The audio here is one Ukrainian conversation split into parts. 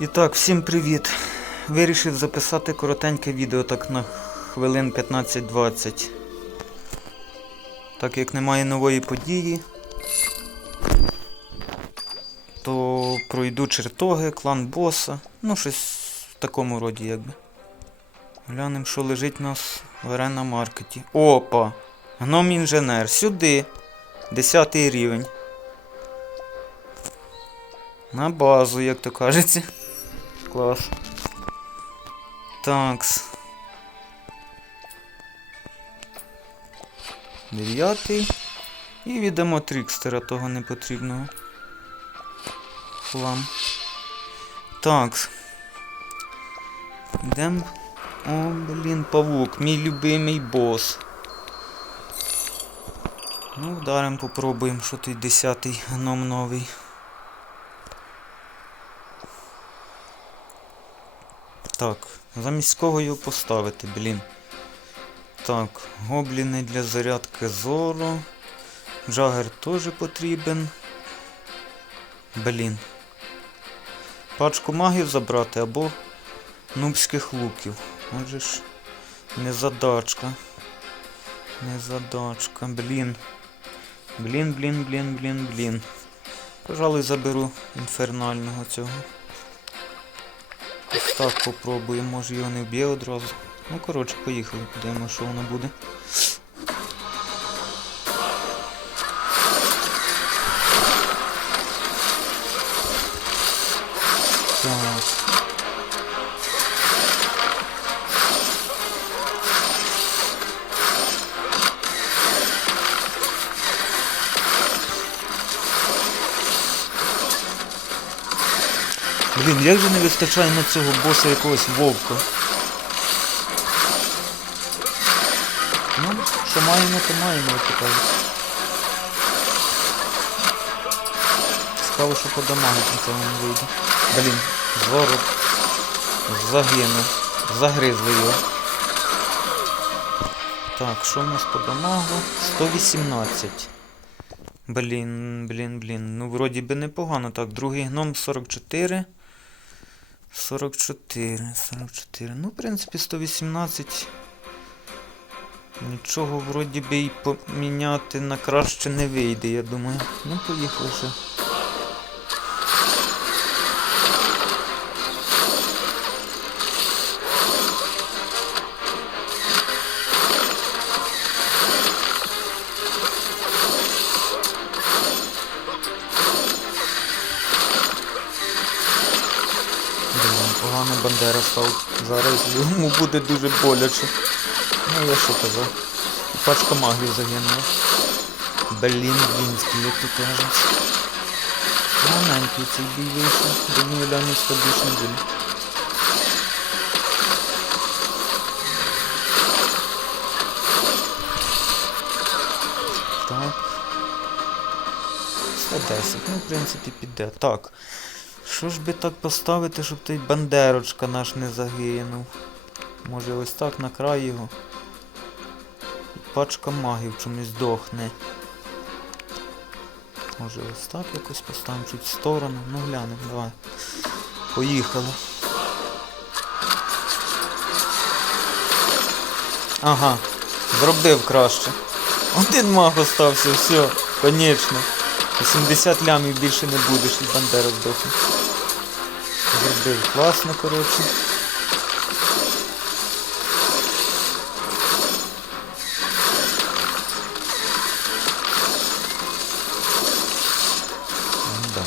І так, всім привіт. Вирішив записати коротеньке відео так на хвилин 15-20. Так як немає нової події, то пройду чертоги, клан боса. Ну, щось в такому роді якби. Глянемо, що лежить у нас в арена маркеті. Опа! Гном інженер. Сюди. Десятий рівень. На базу, як то кажеться. Клас. Такс. Дев'ятий. І віддамо трікстера того непотрібного. Хлам. Такс. Йдем. О, блін, павук, мій любимий бос. Ну, вдарим, попробуємо, що той десятий гном новий. Так, замість кого його поставити, блін. Так, гобліни для зарядки зору. Джагер теж потрібен. Блін. Пачку магів забрати або нубських луків. Отже ж, незадачка. Незадачка, блін. Блін, блін, блін, блін, блін. Пожалуй, заберу інфернального цього. Ось так попробуємо, може його не вб'є одразу. Ну, коротше, поїхали, подивимо, що воно буде. Блін, як же не вистачає на цього боса якогось вовка. Ну, що маємо, то маємо, як кажуть. Цікаво, що по дамагу на цьому не вийде. Блін, зору загинув. Загризли його. Так, що в нас по дамагу? 118. Блін, блін, блін. Ну, вроді би непогано. Так, другий гном 44. 44, 44. Ну, в принципі, 118. Нічого вроді би і поміняти на краще не вийде, я думаю. Ну, поїхали вже. Погано Зараз йому буде дуже боляче. Ну я що казав. Пачка магів загинула. Блін, блінський, як то кажуть. Маленький цей бій вийшов. Думаю, ляні більше не. Так. 110. Ну, в принципі, піде. Так. Що ж би так поставити, щоб той бандерочка наш не загинув? Може ось так на край його. І пачка магів чомусь здохне. Може ось так якось поставимо чуть в сторону. Ну глянемо, давай. Поїхали. Ага, зробив краще. Один маг остався, все, конечно. 80 лямів більше не будеш і бандера здохне. Зробив класно, коротше. Ну, да.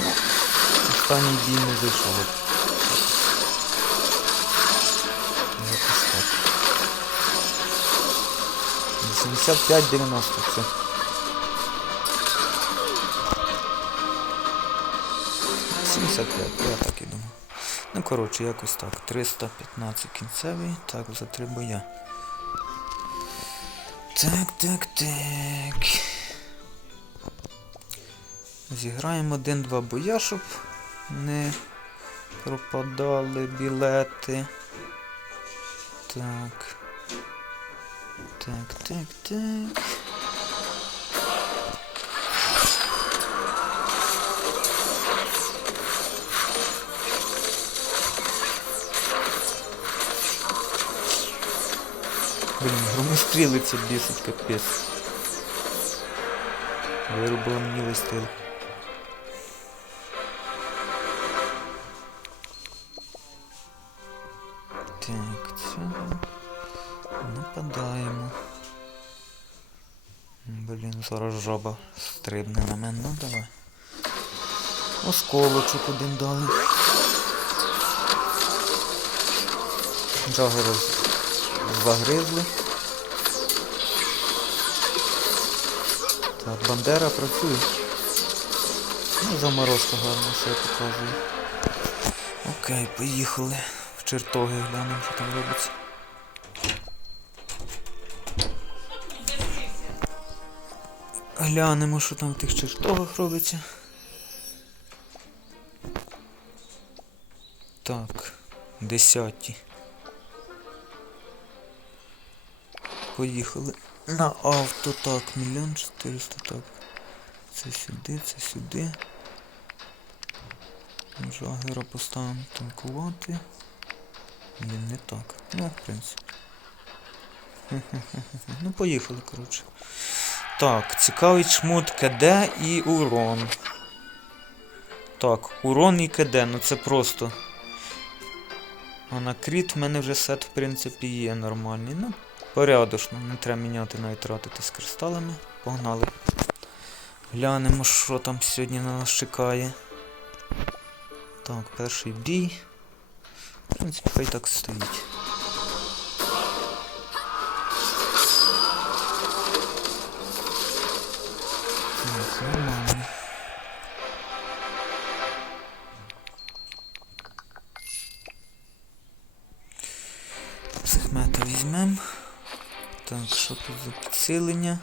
Ну, Останній бій не зайшов. Якось так. 85-90, все. 75, я так і думав. Ну, коротше, якось так. 315 кінцевий. Так, за три боя. Так, так, так. Зіграємо один-два боя, щоб не пропадали білети. Так. Так, так, так. Громостріли ці бісить капець. Вирубила мені весь. Так, цього нападаємо. Блін, зараз жаба стрибне на мене. Ну давай. Осколочок один дали. Джаги загризли. Так, Бандера працює. Ну, заморозка гарно все показує. Окей, поїхали. В чертоги глянемо, що там робиться. Глянемо, що там в тих чертогах робиться. Так, десяті. Поїхали на авто. Так, мільйон чотириста, так. Це сюди, це сюди. Жагера поставимо танкувати. Ні, не так. Ну, в принципі. Ну, поїхали, коротше. Так, цікавий шмот КД і урон. Так, урон і КД, ну це просто. А на кріт в мене вже сет, в принципі, є нормальний. Ну, порядочно, не треба міняти навіть тратити з кристалами. Погнали. Глянемо, що там сьогодні на нас чекає. Так, перший бій. В принципі, хай так стоїть. Так, нормально. Сегмента візьмем. Так, що тут за підсилення?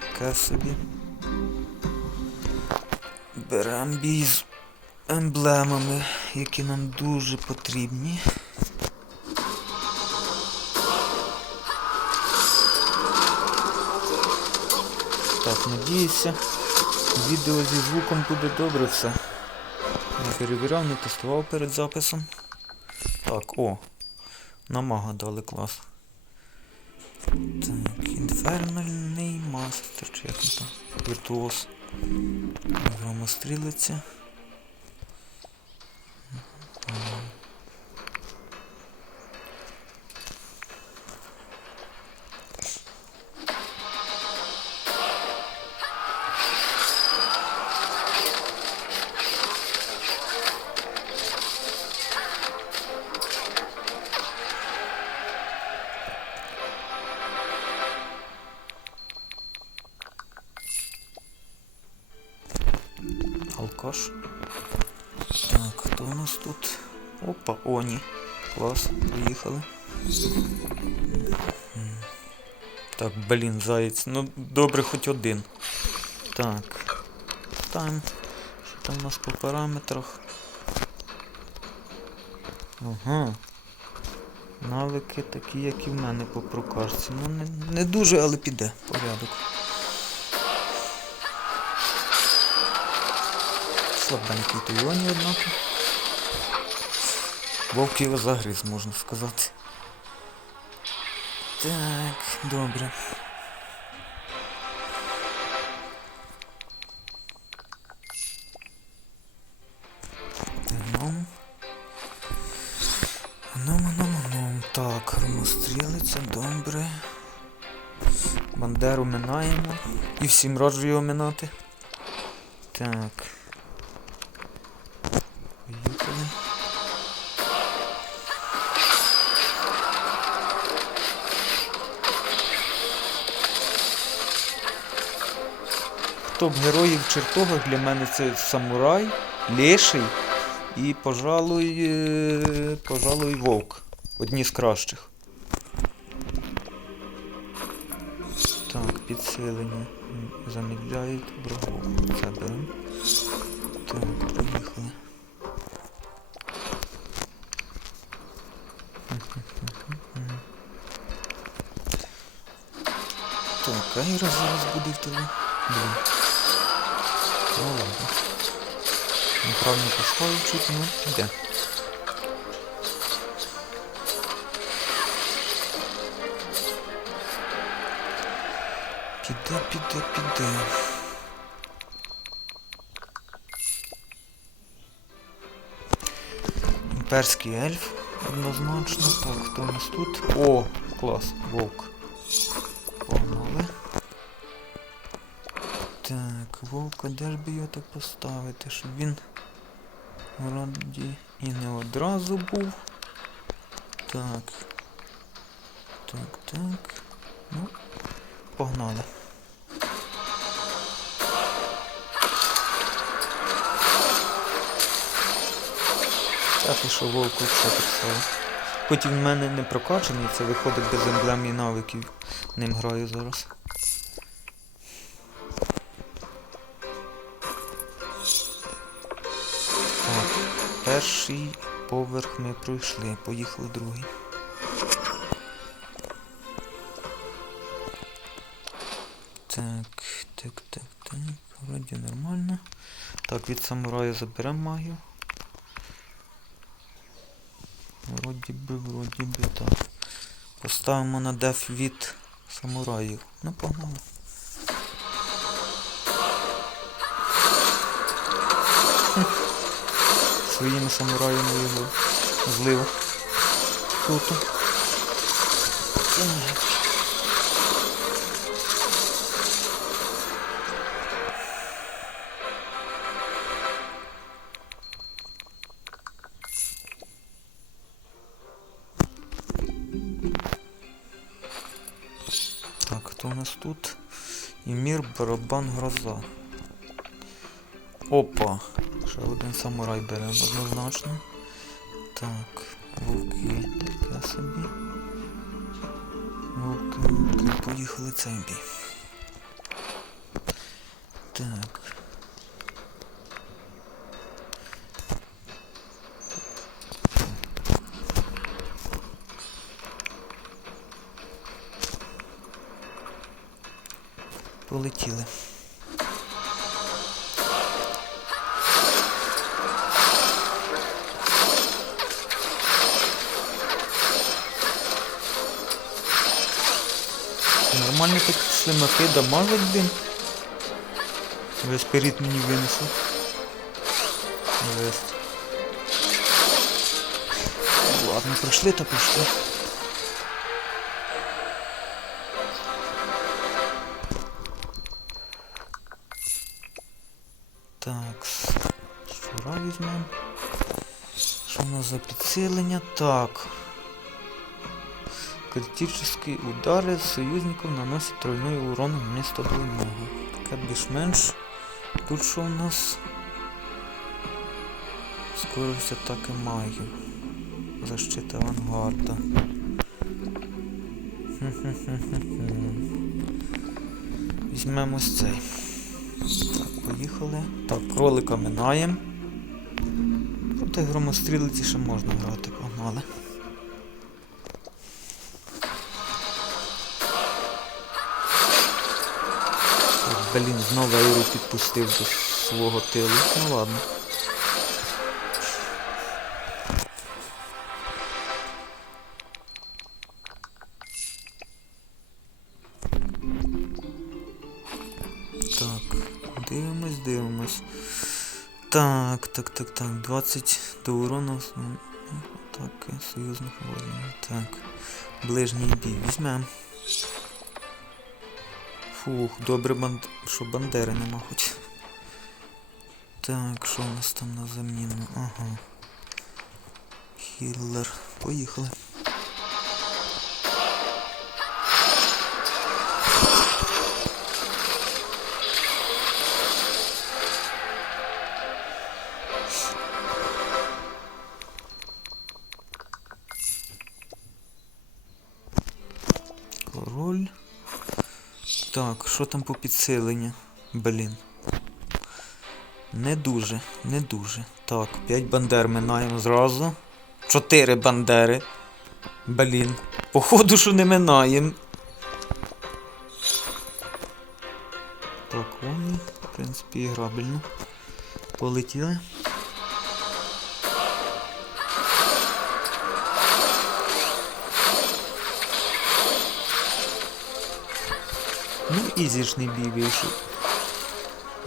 Таке собі. Берем бій з емблемами, які нам дуже потрібні. Так, надіюся, відео зі звуком буде добре все. Не перевіряв, не тестував перед записом. Так, о. Намага дали клас. Так, інфернальний мастер, чи як там? Віртуоз. Громострілиця. Так, блін, заєць. Ну, добре, хоч один. Так. Там. Що там у нас по параметрах? Ага. Навики такі, як і в мене по прокачці. Ну не, не дуже, але піде. Порядок. Слабенький той Іоні, однако. Вовк його загриз, можна сказати. Так, добре. Ну. Ну, ну, ну, так, громострілиця, добре. Бандеру минаємо. І всім раджу його минати. Так. Топ-героїв в чертогах для мене це самурай, леший і, пожалуй, е, пожалуй, вовк. Одні з кращих. Так, підсилення. Замідляють врагов. Це беремо. Так, поїхали. Так, Айра зараз буде в тилу. Блин. Ну ладно. Неправильно пошло чуть, ну где? Пида-пида-пида. Імперський ельф однозначно. Так, кто у нас тут? О, класс, волк. Так, вовка, де ж би його так поставити, щоб він вроді і не одразу був. Так. Так, так. Ну, погнали. Та ти що вовку все. Хоч він в мене не прокачаний, це виходить без емблем і навиків. Ним граю зараз. Перший поверх ми пройшли, поїхали другий. Так, так, так, так. Вроді нормально. Так, від самурая заберемо магію. Вроді би, вроді би так. Поставимо на деф від самураїв. Ну, погнали. Своїми самураями його злив. Так. Так, хто у нас тут? Імір, барабан, гроза. Опа! Ще один самурай беремо однозначно. Так, вовки таке собі. Вовки, вовки, поїхали цей бій. Так. Полетіли. Нормально так слимаки дамажать, блін. Весь перед мені винесли. Жесть. Ладно, пройшли то пройшли. Так, щура візьмемо. Що у нас за підсилення? Так. Критические удары союзников наносят тройной урон вместо двойного. Таке більш-менш. Тут що у нас? Скорився атаки магів. Защита авангарда. Візьмемо ось цей. Так, поїхали. Так, кролика минаємо. Проти громострілиці ще можна грати, погнали. Блін, знову Айру підпустив до свого тилу. Ну ладно. Так, дивимось, дивимось. Так, так, так, так. 20 до урону. ну, Атаки союзних воїнів. Так. Ближній бій. Візьмемо. Фух, добре, банд... що бандери нема хоч. Так, що у нас там на заміну? Ага. Хіллер. Поїхали. Що там по підсиленню? Блін. Не дуже, не дуже. Так, 5 бандер минаємо зразу. 4 бандери. Блін. Походу, що не минаємо. Так, вони, в принципі, іграбельно. Полетіли. Ізішний бій вийшов.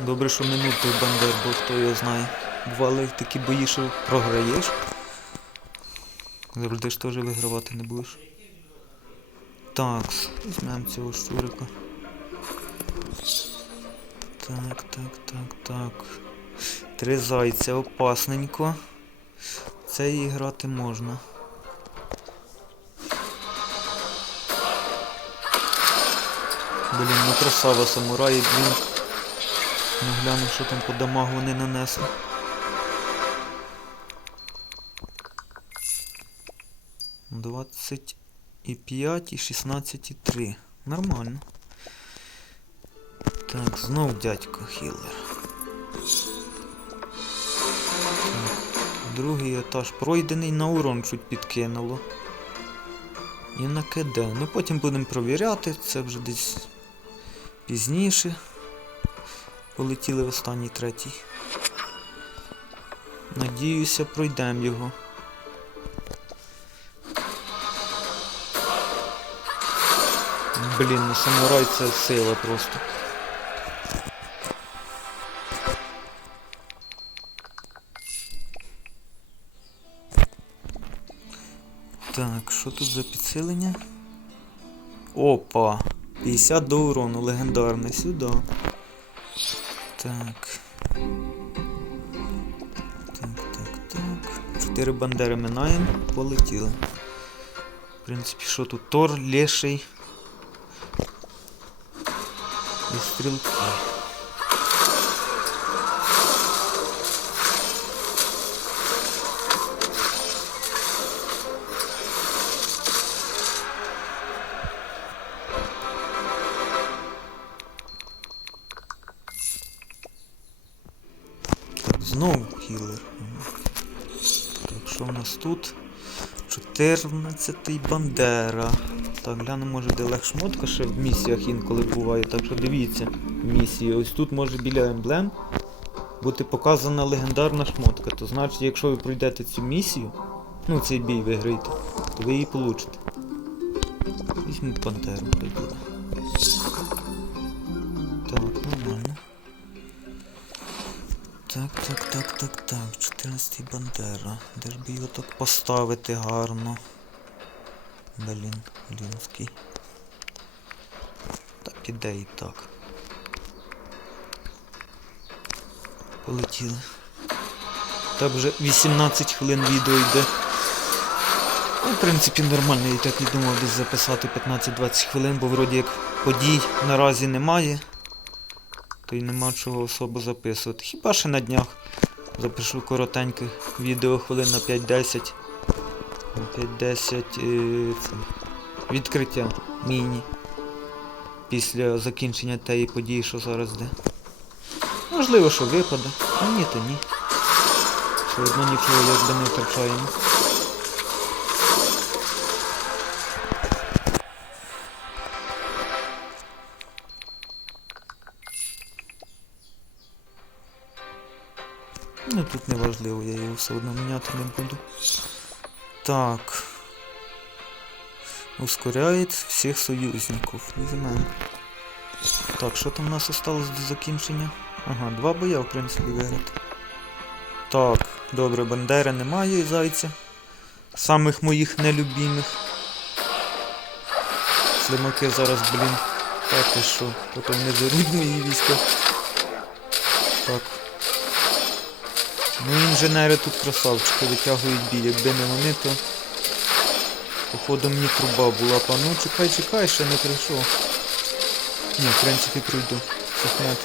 Добре, що минув той бандер, бо хто його знає. Бували такі бої, що програєш. Завжди ж теж вигравати не будеш. Так, візьмемо цього щурика. Так, так, так, так. Три зайця опасненько. Це і грати можна. Блін, ну красава самурай, блін. Ну гляну, що там по дамагу вони нанесли. Двадцять і п'ять, і шістнадцять і три. Нормально. Так, знов дядько Хіллер. Другий етаж пройдений, на урон чуть підкинуло. І на КД. Ну потім будемо провіряти, це вже десь пізніше. Полетіли в останній третій. Надіюся, пройдемо його. Блін, ну самурай це сила просто. Так, що тут за підсилення? Опа! 50 до урону, легендарний сюди. Так. Так, так, так. Чотири бандери минаємо, полетіли. В принципі, що тут? Тор, леший. І стрілки. Тут? 14-й Бандера. Так, глянемо, може де Олег Шмотка ще в місіях інколи буває. Так що дивіться місії. Ось тут може біля емблем бути показана легендарна шмотка. То значить, якщо ви пройдете цю місію, ну цей бій виграєте, то ви її получите. Візьму Пантеру, хай буде. Так, так, так, так, так. 14 Бандера. Де ж би його так поставити гарно? Блін, Лінський. Та піде і так. Полетіли. Так вже 18 хвилин відео йде. Ну, в принципі, нормально, я так і думав десь записати 15-20 хвилин, бо вроді як подій наразі немає. То й нема чого особо записувати. Хіба ще на днях запишу коротеньке відео хвилин на 5-10. На 5-10 е, відкриття міні. Після закінчення тієї події, що зараз йде. Можливо, що випаде, а ні, то ні. Все одно нічого якби не втрачаємо. Все одно міняти не буду. Так. Ускоряет всіх союзників. Візьмемо. Так, що там у нас осталось до закінчення? Ага, два боя, в принципі, виграти. Так, добре, Бандери немає і зайця. Самих моїх нелюбімих. Слимаки зараз, блін. Так і що? Потім не беруть мої війська. Так. Ну інженери тут красавчики витягують бій, якби не вони, то походу мені труба була. Па ну чекай, чекай, ще не прийшов. Ні, в принципі прийду. Сахнет.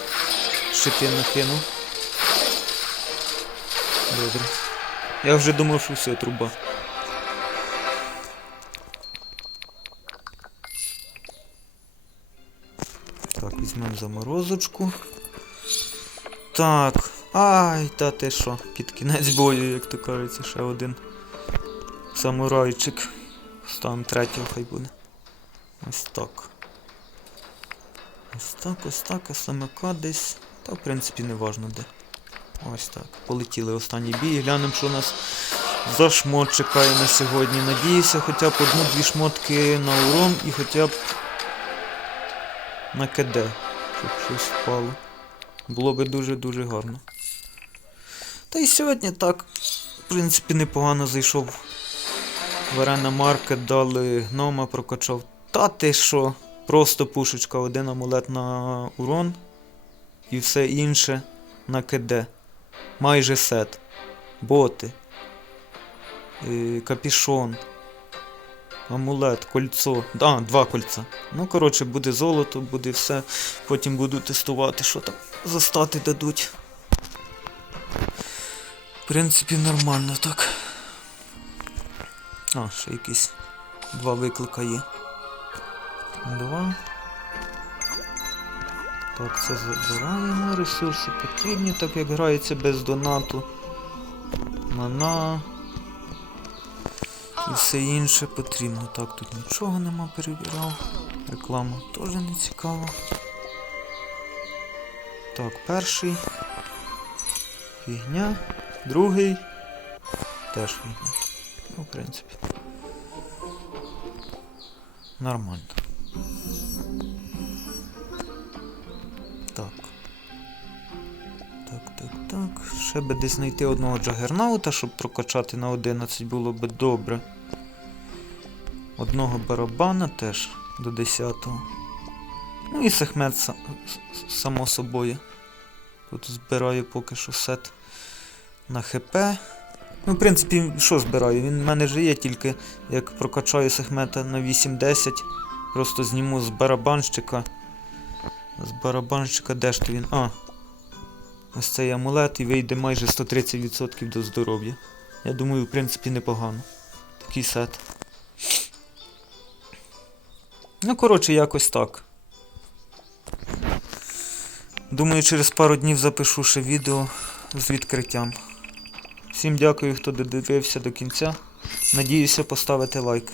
Щити накинув. Добре. Я вже думав, що все, труба. Так, візьмемо заморозочку. Так. Ай, та ти що, під кінець бою, як то кажеться, ще один самурайчик. Стан третього хай буде. Ось так. Ось так, ось так, а самика десь. Та в принципі не важно де. Ось так. Полетіли останній бій. Глянемо, що у нас за шмот чекає на сьогодні. Надіюся, хоча б одну-дві шмотки на урон і хоча б на КД, щоб щось впало. Було би дуже-дуже гарно. Та й сьогодні так, в принципі, непогано зайшов в арена маркет, дали гнома, прокачав. Та ти що? Просто пушечка, один амулет на урон і все інше на КД. Майже сет. Боти. Е, капішон. Амулет, кольцо. А, два кольця. Ну, коротше, буде золото, буде все. Потім буду тестувати, що там за стати дадуть. Принципі, нормально так. А, ще якісь два виклика є. Два. Так, це забираємо. Ресурси потрібні, так як грається без донату. Мана. І все інше потрібно. Так, тут нічого нема, перевіряв. Реклама теж не цікава. Так, перший. Фігня. Другий. Теж фігня. Ну, в принципі. Нормально. Так. Так, так, так. Ще би десь знайти одного джагернаута, щоб прокачати на 11 було би добре. Одного барабана теж до 10-го. Ну і сегмент само собою. Тут збираю поки що сет на ХП. Ну, в принципі, що збираю? Він в мене же є, тільки як прокачаю сегмента на 8-10, просто зніму з барабанщика. З барабанщика де ж то він? А. Ось цей амулет і вийде майже 130% до здоров'я. Я думаю, в принципі, непогано. Такий сет. Ну, коротше, якось так. Думаю, через пару днів запишу ще відео з відкриттям. Всім дякую, хто додивився до кінця. Надіюся поставити лайк.